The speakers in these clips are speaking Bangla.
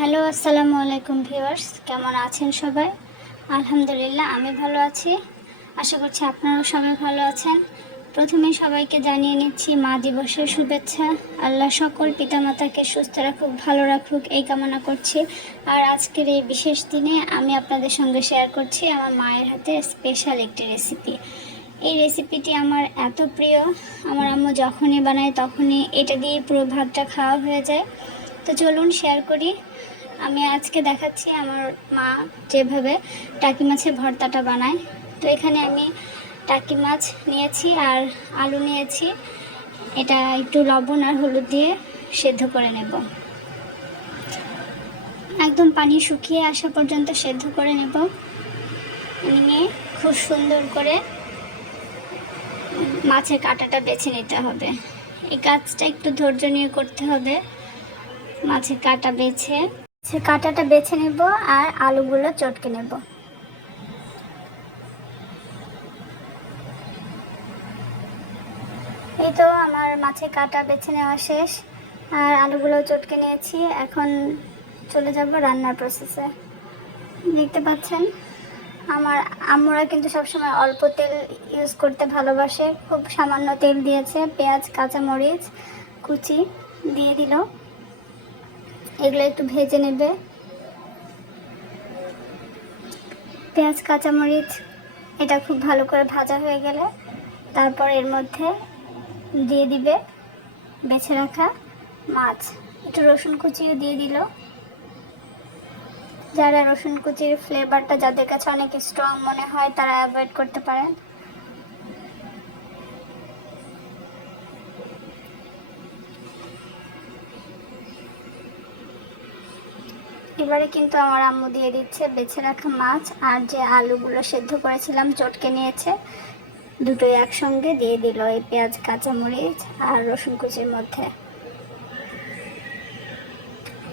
হ্যালো, আসসালামু আলাইকুম ভিউয়ার্স। কেমন আছেন সবাই? আলহামদুলিল্লাহ, আমি ভালো আছি। আশা করছি আপনারাও সবাই ভালো আছেন। প্রথমেই সবাইকে জানিয়ে নিচ্ছি মা দিবসের শুভেচ্ছা। আল্লাহ সকল পিতামাতাকে সুস্থ রাখুক, ভালো রাখুক, এই কামনা করছি। আর আজকের এই বিশেষ দিনে আমি আপনাদের সঙ্গে শেয়ার করছি আমার মায়ের হাতে স্পেশাল একটি রেসিপি। এই রেসিপিটি আমার এত প্রিয়, আমার আম্মু যখনই বানায় তখনই এটা দিয়ে পুরো ভাতটা খাওয়া হয়ে যায়। তো চলুন শেয়ার করি। আমি আজকে দেখাচ্ছি আমার মা যেভাবে টাকি মাছের ভর্তাটা বানায়। তো এখানে আমি টাকি মাছ নিয়েছি আর আলু নিয়েছি। এটা একটু লবণ আর হলুদ দিয়ে সেদ্ধ করে নেব। একদম পানি শুকিয়ে আসা পর্যন্ত সেদ্ধ করে নেব। নিয়ে খুব সুন্দর করে মাছের কাঁটাটা বেছে নিতে হবে। এই কাজটা একটু ধৈর্য নিয়ে করতে হবে। মাছের কাঁটা বেছে কাঁটাটা বেছে নেব আর আলুগুলো চটকে নেব। এই তো আমার মাছের কাঁটা বেছে নেওয়া শেষ আর আলুগুলো চটকে নিয়েছি। এখন চলে যাব রান্নার প্রসেসে। দেখতে পাচ্ছেন আমার আম্মুরা কিন্তু সবসময় অল্প তেল ইউজ করতে ভালোবাসে। খুব সামান্য তেল দিয়েছে, পেঁয়াজ কাঁচামরিচ কুচি দিয়ে দিল। এগুলো একটু ভেজে নেবে। পেঁয়াজ কাঁচামরিচ এটা খুব ভালো করে ভাজা হয়ে গেলে তারপর এর মধ্যে দিয়ে দিবে বেছে রাখা মাছ। একটু রসুন কুচিও দিয়ে দিল। যারা রসুন কুচির ফ্লেভারটা যাদের কাছে অনেক স্ট্রং মনে হয় তারা অ্যাভয়েড করতে পারেন। এবারে কিন্তু আমার আম্মু দিয়ে দিচ্ছে বেছে রাখা মাছ আর যে আলুগুলো সেদ্ধ করেছিলাম চটকে নিয়েছে, দুটোই একসঙ্গে দিয়ে দিল এই পেঁয়াজ কাঁচামরিচ আর রসুন কুচির মধ্যে।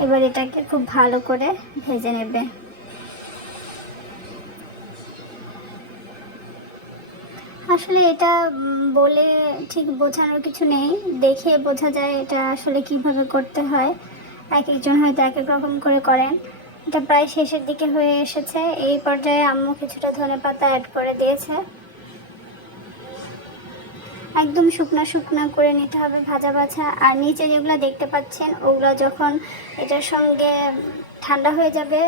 এবার এটাকে খুব ভালো করে ভেজে নেবে। আসলে এটা বলে ঠিক বোঝানোর কিছু নেই, দেখে বোঝা যায় এটা আসলে কিভাবে করতে হয়। এক একজন হয়তো এক এক রকম করে করেন। এটা প্রায় শেষের দিকে হয়ে এসেছে। এই পর্যায়ে আম্মু কিছুটা ধনেপাতা অ্যাড করে দিয়েছে। একদম শুকনা শুকনা করে নিতে হবে ভাজা ভাজা। আর নিচে যেগুলো দেখতে পাচ্ছেন ওগুলো যখন এটার সঙ্গে ঠান্ডা হয়ে যাবে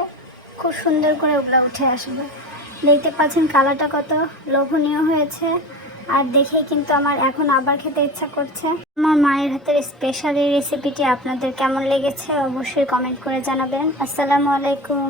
খুব সুন্দর করে ওগুলো উঠে আসবে। দেখতে পাচ্ছেন কালারটা কত লোভনীয় হয়েছে। আর দেখে কিন্তু আমার এখন আবার খেতে ইচ্ছা করছে। আমার মায়ের হাতের স্পেশাল এই রেসিপিটি আপনাদের কেমন লেগেছে অবশ্যই কমেন্ট করে জানাবেন। আসসালামু আলাইকুম।